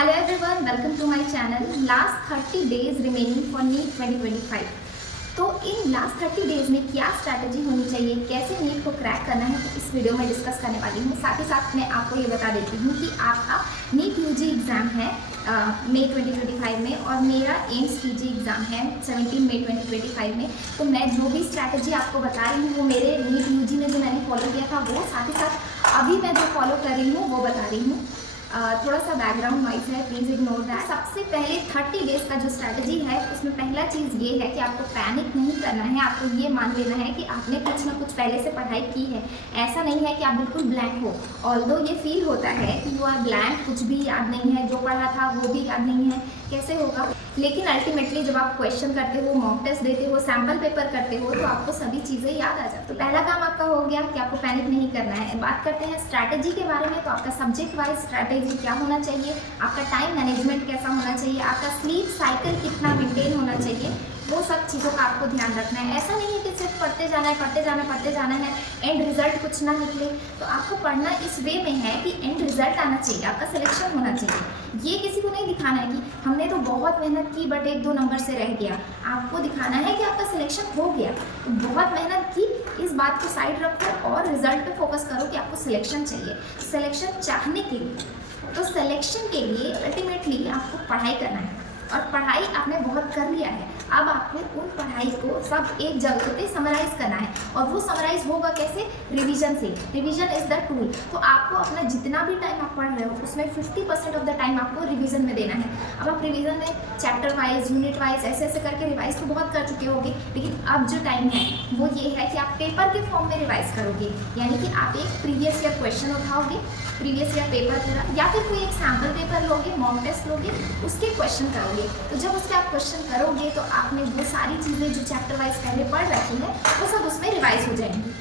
Hello everyone, welcome to my channel. Last 30 days remaining for NEET 2025. तो in last 30 days में क्या strategy होनी चाहिए, कैसे नीट को क्रैक करना है, तो इस वीडियो में डिस्कस करने वाली हूँ। साथ ही साथ मैं आपको ये बता देती हूँ कि आपका नीट यूजी एग्ज़ाम है मई 2025 में और मेरा एम्स पीजी एग्ज़ाम है 17 मई 2025 में। तो मैं जो भी स्ट्रैटेजी आपको बता रही हूँ वो मेरे नीट यूजी में जो मैंने फॉलो किया था वो, साथ ही साथ अभी मैं जो फॉलो कर रही हूँ वो बता रही हूँ। थोड़ा सा बैकग्राउंड नॉइस है, प्लीज़ इग्नोर दैट। सबसे पहले 30 डेज़ का जो स्ट्रैटेजी है उसमें पहला चीज़ ये है कि आपको पैनिक नहीं करना है। आपको ये मान लेना है कि आपने कुछ ना कुछ पहले से पढ़ाई की है। ऐसा नहीं है कि आप बिल्कुल ब्लैंक हो। ऑल्दो ये फील होता है कि यू आर ब्लैंक, कुछ भी याद नहीं है, जो पढ़ा था वो भी याद नहीं है, कैसे होगा। लेकिन अल्टीमेटली जब आप क्वेश्चन करते हो, मॉक टेस्ट देते हो, सैम्पल पेपर करते हो तो आपको सभी चीज़ें याद आ जाती। तो पहला काम आपका हो गया कि आपको पैनिक नहीं करना है। बात करते हैं स्ट्रैटेजी के बारे में। तो आपका सब्जेक्ट वाइज स्ट्रैटेजी क्या होना चाहिए, आपका टाइम मैनेजमेंट कैसा होना चाहिए, आपका स्लीप साइकिल कितना मेंटेन होना चाहिए, वो सब चीज़ों का आपको ध्यान रखना है। ऐसा नहीं है कि सिर्फ पढ़ते जाना है, पढ़ते जाना है, एंड रिजल्ट कुछ ना निकले। तो आपको पढ़ना इस वे में है कि एंड रिजल्ट आना चाहिए, आपका सिलेक्शन होना चाहिए। ये किसी को नहीं दिखाना है कि हमने तो बहुत मेहनत की बट 1-2 नंबर से रह गया। आपको दिखाना है कि आपका सिलेक्शन हो गया। तो बहुत मेहनत की, इस बात को साइड रखो और रिजल्ट पे फोकस करो कि आपको सिलेक्शन चाहिए। सिलेक्शन चाहने के लिए, तो सिलेक्शन के लिए अल्टीमेटली आपको पढ़ाई करना है और पढ़ाई आपने बहुत कर लिया है। अब आपको उन पढ़ाई को सब एक जगह पे समराइज़ करना है और वो समराइज़ होगा कैसे? रिवीजन से। Revision is the tool. तो आपको अपना जितना भी टाइम आप पढ़ रहे हो उसमें 50% ऑफ द टाइम आपको रिवीजन में देना है। अब आप रिवीजन में चैप्टर वाइज, यूनिट वाइज ऐसे करके रिवाइज तो बहुत कर चुके होंगे, लेकिन अब जो टाइम है वो ये है कि आप पेपर के फॉर्म में रिवाइज करोगे। यानी कि आप एक प्रीवियस ईयर क्वेश्चन उठाओगे, प्रीवियस ईयर पेपर पूरा, या फिर कोई एक सैम्पल पेपर लोगे, मॉक टेस्ट लोगे, उसके क्वेश्चन करोगे। तो जब उसके आप क्वेश्चन करोगे तो आपने वो सारी चीज़ें जो चैप्टर वाइज पहले पढ़ रखी है वो सब उसमें रिवाइज हो जाएंगी।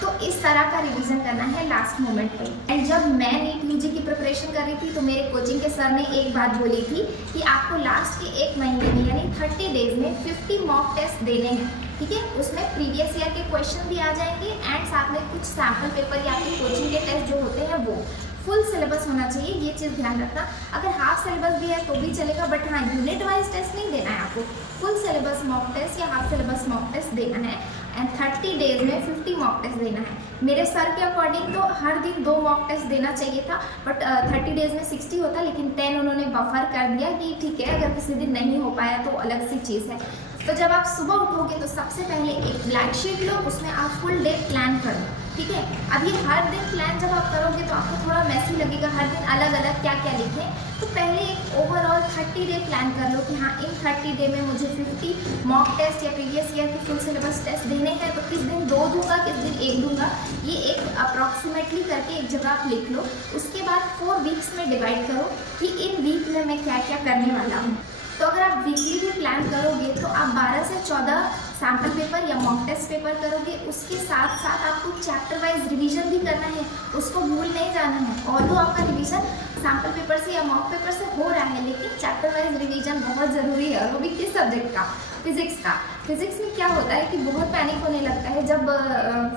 तो इस तरह का रिवीजन करना है लास्ट मोमेंट पे। एंड जब मैं नीट यूजी की प्रिपरेशन कर रही थी तो मेरे कोचिंग के सर ने एक बात बोली थी कि आपको लास्ट के 1 महीने में यानी 30 डेज में 50 मॉक टेस्ट देने हैं, ठीक है। उसमें प्रीवियस ईयर के क्वेश्चन भी आ जाएंगे एंड साथ में कुछ सैम्पल पेपर या फिर कोचिंग के टेस्ट जो होते हैं वो। फुल सिलेबस होना चाहिए, ये चीज़ ध्यान रखना। अगर हाफ सिलेबस भी है तो भी चलेगा, बट हाँ यूनिट वाइज टेस्ट नहीं देना है आपको। फुल सिलेबस मॉक टेस्ट या हाफ सिलेबस मॉक टेस्ट देना है एंड 30 डेज में 50 मॉक टेस्ट देना है। मेरे सर के अकॉर्डिंग तो हर दिन 2 मॉक टेस्ट देना चाहिए था, बट 30 डेज में 60 होता, लेकिन 10 उन्होंने बफर कर दिया कि ठीक है अगर किसी दिन नहीं हो पाया तो अलग सी चीज़ है। तो जब आप सुबह उठोगे तो सबसे पहले एक ब्लैक शीट लो, उसमें आप फुल डे प्लान करो, ठीक है। अब ये हर दिन प्लान जब आप करोगे तो आपको थोड़ा मैसी लगेगा, हर दिन अलग अलग क्या क्या लिखें। तो पहले एक ओवरऑल 30 डे प्लान कर लो कि हाँ इन 30 डे में मुझे 50 मॉक टेस्ट या प्रीवियस ईयर के फुल सिलेबस टेस्ट देने हैं। तो किस दिन 2 दूंगा, किस दिन 1 दूंगा, ये एक अप्रॉक्सीमेटली करके एक जगह आप लिख लो। उसके बाद 4 वीक्स में डिवाइड करो कि इन वीक में मैं क्या क्या करने वाला हूँ। तो अगर आप वीकली भी प्लान करोगे तो आप 12 से 14 सैम्पल पेपर या मॉक टेस्ट पेपर करोगे। उसके साथ साथ आपको चैप्टर वाइज रिवीजन भी करना है, उसको भूल नहीं जाना है। और तो आपका रिवीजन सैम्पल पेपर से या मॉक पेपर से हो रहा है, लेकिन चैप्टर वाइज रिवीजन बहुत ज़रूरी है। और वो भी किस सब्जेक्ट का? फिजिक्स का। फिजिक्स में क्या होता है कि बहुत पैनिक होने लगता है जब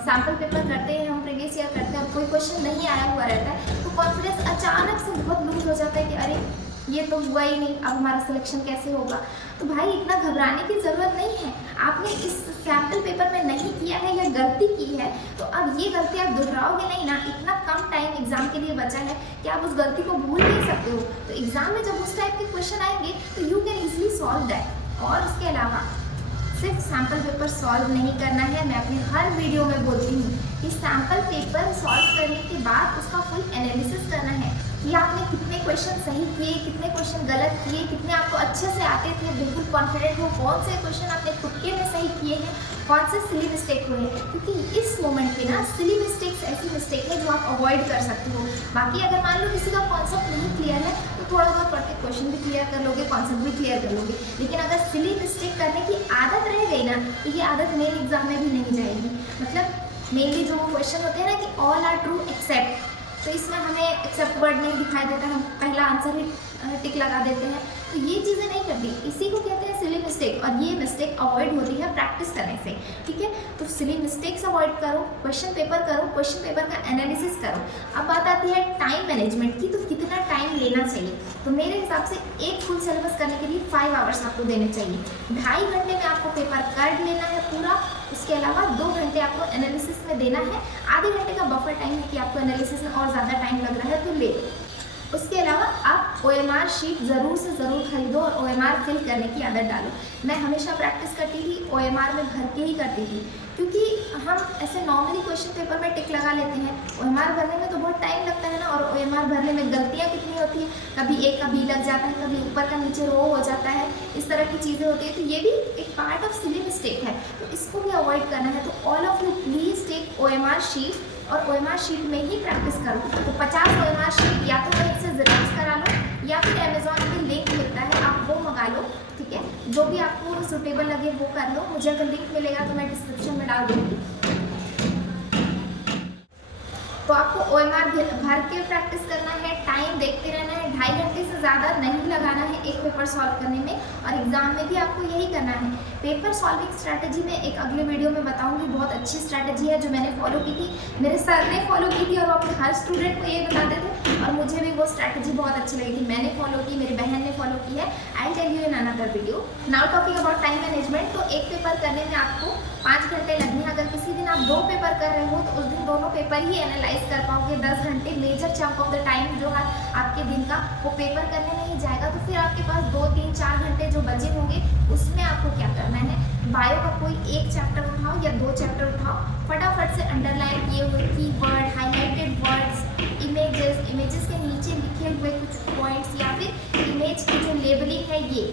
सैम्पल पेपर करते हैं, हम प्रीवियस ईयर करते हैं और कोई क्वेश्चन नहीं आया हुआ रहता है, तो कॉन्फिडेंस अचानक से बहुत लूज हो जाता है कि अरे ये तो हुआ ही नहीं, अब हमारा सिलेक्शन कैसे होगा। तो भाई इतना घबराने की ज़रूरत नहीं है। आपने इस सैम्पल पेपर में नहीं किया है या गलती की है तो अब ये गलती आप दोहराओगे नहीं ना। इतना कम टाइम एग्जाम के लिए बचा है कि आप उस गलती को भूल नहीं सकते हो। तो एग्जाम में जब उस टाइप के क्वेश्चन आएंगे तो you can easily solve that. और उसके अलावा सिर्फ सैम्पल पेपर सॉल्व नहीं करना है। मैं अपने हर वीडियो में बोलती हूँ कि सैम्पल पेपर सॉल्व करने के बाद उसका फुल एनालिसिस करना है कि आपने कितने क्वेश्चन सही किए, कितने क्वेश्चन गलत किए, कितने आपको अच्छे से आते थे, बिल्कुल कॉन्फिडेंट हो, कौन से क्वेश्चन आपने तुक्के में सही किए हैं, कौन से सिली मिस्टेक हुए हैं। क्योंकि इस मोमेंट पे ना सिली मिस्टेक्स ऐसी मिस्टेक है जो आप अवॉइड कर सकते हो। बाकी अगर मान लो किसी का कॉन्सेप्ट नहीं क्लियर है तो थोड़ा बहुत पढ़ के क्वेश्चन भी क्लियर कर लोगे, कॉन्सेप्ट भी क्लियर कर लोगे। लेकिन अगर सिली मिस्टेक करने की आदत रह गई ना तो ये आदत मेन एग्जाम में भी नहीं जाएगी। मतलब मेनली जो क्वेश्चन होते हैं ना कि ऑल आर ट्रू एक्सेप्ट, तो इसमें हमें एक्सेप्ट वर्ड नहीं दिखाई देता, हम पहला आंसर ही टिक लगा देते हैं। तो ये चीज़ें नहीं करनी, इसी को कहते हैं सिली मिस्टेक, और ये मिस्टेक अवॉइड होती है प्रैक्टिस करने से, ठीक है। तो सिली मिस्टेक्स अवॉइड करो, क्वेश्चन पेपर करो, क्वेश्चन पेपर का एनालिसिस करो। अब बात आती है टाइम मैनेजमेंट की, तो कितना टाइम लेना चाहिए। तो मेरे हिसाब से एक फुल सिलेबस करने के लिए 5 आवर्स आपको देने चाहिए। 2.5 घंटे में आपको पेपर कर लेना है पूरा, उसके अलावा 2 घंटे आपको एनालिसिस में देना है। आधे घंटे का बफर टाइम है कि आपको एनालिसिस में और ज़्यादा टाइम लग रहा है तो ले लो। उसके अलावा आप OMR शीट ज़रूर से ज़रूर खरीदो और OMR फिल करने की आदत डालो। मैं हमेशा प्रैक्टिस करती थी, OMR में भर के ही करती थी, क्योंकि हम ऐसे नॉर्मली क्वेश्चन पेपर में टिक लगा लेते हैं, OMR भरने में तो बहुत टाइम लगता है ना, और OMR भरने में गलतियाँ कितनी होती हैं, कभी A का B लग जाता है, कभी ऊपर का नीचे रो हो जाता है, इस तरह की चीज़ें होती है। तो ये भी एक पार्ट ऑफ सिली मिस्टेक है, तो इसको भी अवॉइड करना है। तो all of you please take OMR sheet और OMR शीट में ही प्रैक्टिस करो। तो 50 OMR शीट या तो कहीं से ज़ेरॉक्स करा लो, या फिर अमेज़ॉन पे लिंक मिलता है, आप वो मंगा लो, ठीक है। जो भी आपको सूटेबल लगे वो कर लो। मुझे अगर लिंक मिलेगा तो मैं डिस्क्रिप्शन में डाल दूँगी। तो आपको OMR भर के प्रैक्टिस करना है, टाइम देखते रहना है, 2.5 घंटे से ज़्यादा नहीं लगाना है एक पेपर सॉल्व करने में, और एग्ज़ाम में भी आपको यही करना है। पेपर सॉल्विंग स्ट्रैटेजी में एक अगले वीडियो में बताऊंगी, बहुत अच्छी स्ट्रैटेजी है जो मैंने फॉलो की थी, मेरे सर ने फॉलो की थी, और वो अपने हर स्टूडेंट को ये बताते थे, और मुझे भी वो स्ट्रैटेजी बहुत अच्छी लगी थी, मैंने फॉलो की, मेरी बहन ने फॉलो की है। I tell you in another video. Now talking about time management, तो एक पेपर करने में आपको 5 घंटे लगने हैं। अगर किसी दिन आप 2 पेपर कर रहे हो तो उस दिन दोनों पेपर ही एनालाइज कर पाओगे। 10 घंटे major chunk of the time जो है आपके दिन का, वो पेपर करने में ही जाएगा। तो फिर आपके पास 2, 3, 4 घंटे जो बचे होंगे, उसमें आपको क्या करना है, बायो का कोई एक चैप्टर उठाओ या 2 चैप्टर उठाओ, फटाफट से अंडरलाइन किए हुए कीवर्ड, हाईलाइटेड वर्ड्स, इमेजेस के नीचे लिखे हुए कुछ पॉइंट्स, या फिर इमेज की जो लेबलिंग है, ये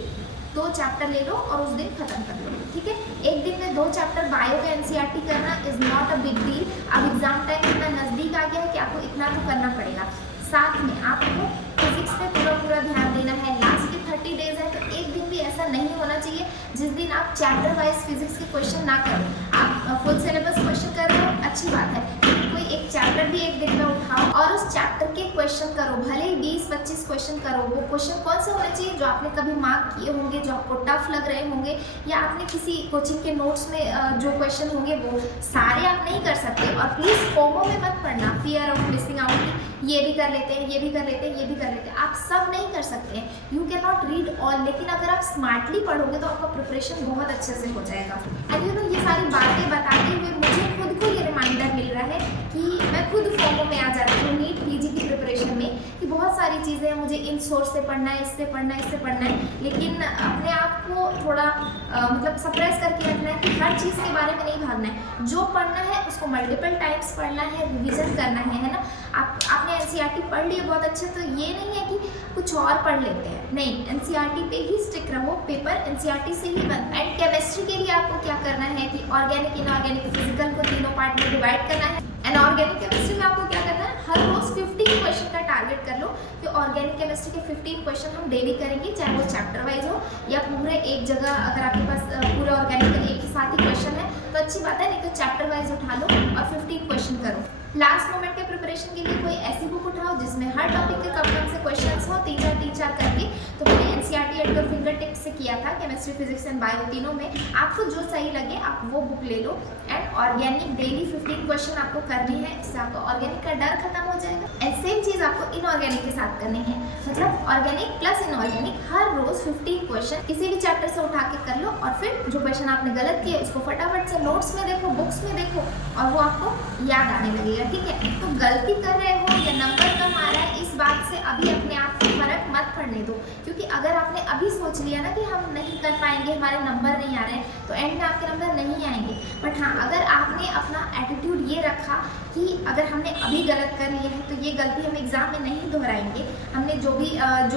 2 चैप्टर ले लो और उस दिन खत्म कर लो, ठीक है। एक दिन में 2 चैप्टर बायो का NCERT करना is not a big deal. अब एग्जाम टाइम इतना नज़दीक आ गया है कि आपको इतना तो करना पड़ेगा। साथ में आपको फिजिक्स पे पूरा ध्यान देना है। लास्ट के 30 डेज है, तो एक दिन भी ऐसा नहीं होना चाहिए जिस दिन आप चैप्टर वाइज फिजिक्स के क्वेश्चन ना करो। आप फुल सिलेबस क्वेश्चन कर रहे हो, अच्छी बात है, लेकिन कोई एक चैप्टर भी एक दिन में उठाओ और उस चैप्टर के क्वेश्चन करो। भले ही 20-25 क्वेश्चन करो, वो क्वेश्चन कौन से होने चाहिए, जो आपने कभी मार्क किए होंगे, जो आपको टफ लग रहे होंगे, या आपने किसी कोचिंग के नोट्स में जो क्वेश्चन होंगे वो सारे आप नहीं कर सकते। और प्लीज़ फोमो में मत पढ़ना, फियर ऑफ मिसिंग आउट, ये भी कर लेते हैं, ये भी कर लेते हैं, ये भी कर लेते हैं, आप सब नहीं कर सकते हैं। You can not read all, लेकिन अगर आप स्मार्टली पढ़ोगे तो आपका प्रिपरेशन बहुत अच्छे से हो जाएगा। एंड यू नो, ये सारी बातें बताते हुए मुझे खुद को ये रिमाइंडर मिल रहा है कि मैं खुद फोमो में आ जाती हूँ नीट PG की प्रिपरेशन में, कि बहुत सारी चीज़ें हैं, मुझे इन सोर्स से पढ़ना है, इससे पढ़ना है, इससे पढ़ना है, लेकिन अपने आप को थोड़ा मतलब सप्रेस करके रखना है कि हर चीज़ के बारे में नहीं भागना है। जो पढ़ना है उसको मल्टीपल टाइम्स पढ़ना है, रिविजन करना है ना। आपने NCERT पढ़ लिया बहुत अच्छे, तो ये नहीं है कि कुछ और पढ़ लेते हैं, नहीं, NCERT पे ही स्टिक रहो, पेपर NCERT से ही बनता है। एंड केमिस्ट्री के लिए आपको क्या करना है कि ऑर्गेनिक, इनऑर्गेनिक, फिजिकल को 3 पार्ट में डिवाइड करना है। एंड ऑर्गेनिक केमिस्ट्री में आपको क्या करना है, हर रोज 15 क्वेश्चन का टारगेट कर लो कि ऑर्गेनिक केमिस्ट्री के 15 क्वेश्चन हम डेली करेंगे, चाहे वो चैप्टर वाइज हो या पूरे एक जगह। अगर आपके पास पूरे ऑर्गेनिक का एक ही साथ ही क्वेश्चन है तो अच्छी बात है, नहीं तो चैप्टर वाइज उठा लो और 15 क्वेश्चन करो। लास्ट मोमेंट के प्रिपरेशन के लिए कोई ऐसी बुक उठाओ जिसमें हर टॉपिक के कम से क्वेश्चंस हो, 3-4 करके। तो मैंने NCERT at your finger tips से किया था, केमिस्ट्री, फिजिक्स एंड बायो तीनों में। आपको जो सही लगे आप वो बुक ले लो। एंड ऑर्गेनिक डेली 15 क्वेश्चन आपको करने हैं, इससे आपका ऑर्गेनिक का डर खत्म हो जाएगा। एंड सेम चीज़ आपको इनऑर्गेनिक के साथ करनी है, मतलब ऑर्गेनिक प्लस इनऑर्गेनिक, हर रोज 15 क्वेश्चन किसी भी चैप्टर से उठा के कर लो। और फिर जो क्वेश्चन आपने गलत किए उसको फटाफट से नोट्स में देखो, बुक्स में देखो, और वो आपको याद आने लगेगा, ठीक है। तो गलती कर रहे हो या नंबर कम आ रहा है, इस बात से अभी अपने आप को फर्क मत पड़ने दो, क्योंकि अगर आपने अभी सोच लिया ना कि हम नहीं कर पाएंगे, हमारे नंबर नहीं आ रहे हैं, तो एंड में आपके नंबर नहीं आएंगे। बट हाँ, अगर आपने अपना एटीट्यूड ये रखा कि अगर हमने अभी गलत कर लिया है तो ये गलती हम एग्ज़ाम में नहीं दोहराएंगे, हमने जो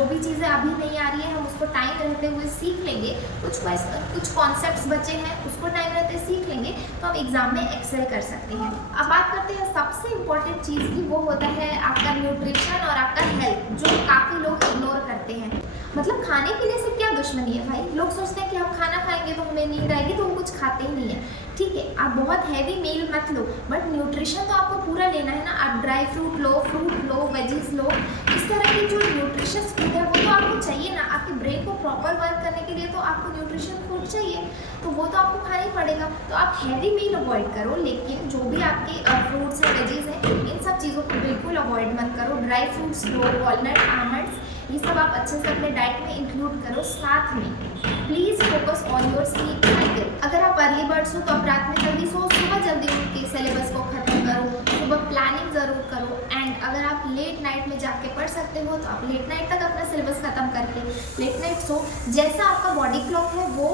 भी चीज़ें अभी नहीं आ रही है हम उसको टाइम रहते हुए सीख लेंगे, कुछ कॉन्सेप्ट्स बचे हैं उसको टाइम रहते सीख लेंगे, तो हम एग्ज़ाम में एक्सेल कर सकते हैं। अब बात करते हैं सबसे इम्पॉर्टेंट चीज़ की, वो होता है आपका न्यूट्रिशन और आपका हेल्थ, जो काफ़ी लोग इग्नोर करते हैं। मतलब खाने पीने से क्या दुश्मनी है भाई। लोग सोचते हैं कि हम खाना खाएंगे तो हमें नींद आएगी, तो वो कुछ खाते ही नहीं है। ठीक है, आप बहुत हैवी मील मत लो, बट न्यूट्रिशन तो आपको पूरा लेना है ना। आप ड्राई फ्रूट लो, फ्रूट लो, वेजीज लो, इस तरह की जो न्यूट्रिशियस फूड है वो तो आपको चाहिए ना। आपके ब्रेन को प्रॉपर वर्क करने के लिए तो आपको न्यूट्रिशन फूड चाहिए, तो वो तो आपको खाना ही पड़ेगा। तो आप हैवी मील अवॉइड करो, लेकिन जो भी आपके फ्रूट्स हैं, वेजीज हैं, इन सब चीज़ों को बिल्कुल अवॉइड मत करो। ड्राई फ्रूट्स लो, वॉलनट, आमंड्स, ये सब आप अच्छे से अपने डाइट में इंक्लूड करो। साथ में please focus on your sleep cycle. अगर आप अर्ली बर्ड्स हो तो आप रात में जल्दी सो, सुबह जल्दी उठ के सिलेबस को ख़त्म करो, सुबह प्लानिंग ज़रूर करो। एंड अगर आप लेट नाइट में जाके पढ़ सकते हो तो आप लेट नाइट तक अपना सिलेबस ख़त्म करके लेट नाइट सो। जैसा आपका बॉडी क्लॉक है वो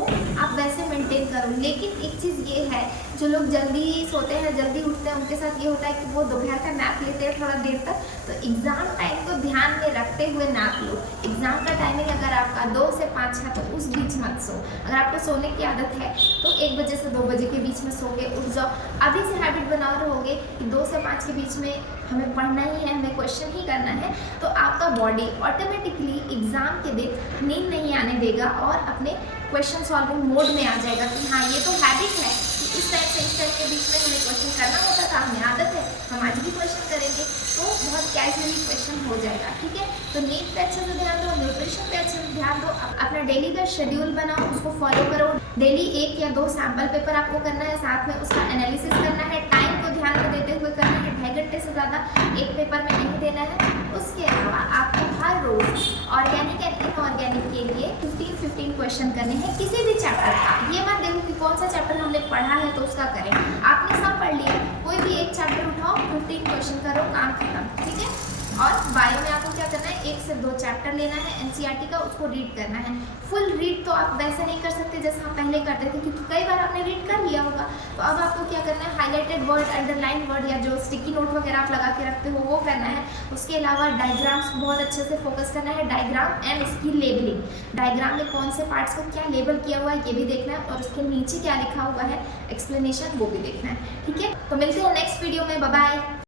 आप वैसे मेंटेन करो। लेकिन एक चीज़ ये है, जो लोग जल्दी सोते हैं, जल्दी उठते हैं, उनके साथ ये होता है कि वो दोपहर का नैप लेते हैं थोड़ा देर तक। तो एग्ज़ाम टाइम को ध्यान में रखते हुए नैप लो। एग्ज़ाम का टाइमिंग अगर आपका 2 से 5 है तो उस बीच मत सो। अगर आपको सोने की आदत है तो 1 बजे से 2 बजे के बीच में सो के उठ जाओ। अभी से हैबिट बनाओ रहोगे कि 2 से 5 के बीच में हमें पढ़ना ही है, हमें क्वेश्चन ही करना है, तो आपका बॉडी ऑटोमेटिकली एग्ज़ाम के दिन नींद नहीं आने देगा और अपने क्वेश्चन सॉल्विंग मोड में आ जाएगा कि हाँ ये तो हैबिट है, इस टाइम से इस टाइम के बीच में हमें क्वेश्चन करना होता था, हमें आदत है, हम आज भी क्वेश्चन करेंगे, तो बहुत कैजुअली क्वेश्चन हो जाएगा। ठीक है, तो नींद पे अच्छे से ध्यान दो, न्यूट्रिशन पे अच्छे से ध्यान दो, अपना डेली का शेड्यूल बनाओ, उसको फॉलो करो। डेली 1 या 2 सैम्पल पेपर आपको करना है, साथ में उसका एनालिसिस करना है, टाइम को ध्यान में देते हुए करना है। 2.5 घंटे से ज़्यादा एक पेपर में नहीं देना है। उसके अलावा आपको हर रोज़ ऑर्गेनिक एंड इनऑर्गेनिक के लिए 15 क्वेश्चन करने हैं किसी भी चैप्टर का। ये मत देखो कि कौन सा चैप्टर हमने पढ़ा है तो उसका करें। आपने सब पढ़ लिया, कोई भी एक चैप्टर उठाओ, 15 क्वेश्चन करो, काम खत्म। ठीक है, और बायो में आपको क्या करना है, 1 से 2 चैप्टर लेना है एनसीईआरटी का, उसको रीड करना है। फुल रीड तो आप वैसे नहीं कर सकते जैसे हम पहले करते थे, क्योंकि कई बार आपने रीड कर लिया होगा। तो अब आपको क्या करना है, हाईलाइटेड वर्ड, अंडरलाइन वर्ड या जो स्टिकी नोट वगैरह आप लगा के रखते हो वो करना है। उसके अलावा डायग्राम्स बहुत अच्छे से फोकस करना है, डायग्राम एंड इसकी लेबलिंग। डायग्राम में कौन से पार्ट्स को क्या लेबल किया हुआ है ये भी देखना है, और उसके नीचे क्या लिखा हुआ है एक्सप्लेनेशन वो भी देखना है। ठीक है, तो मिलते हैं नेक्स्ट वीडियो में, बाय बाय।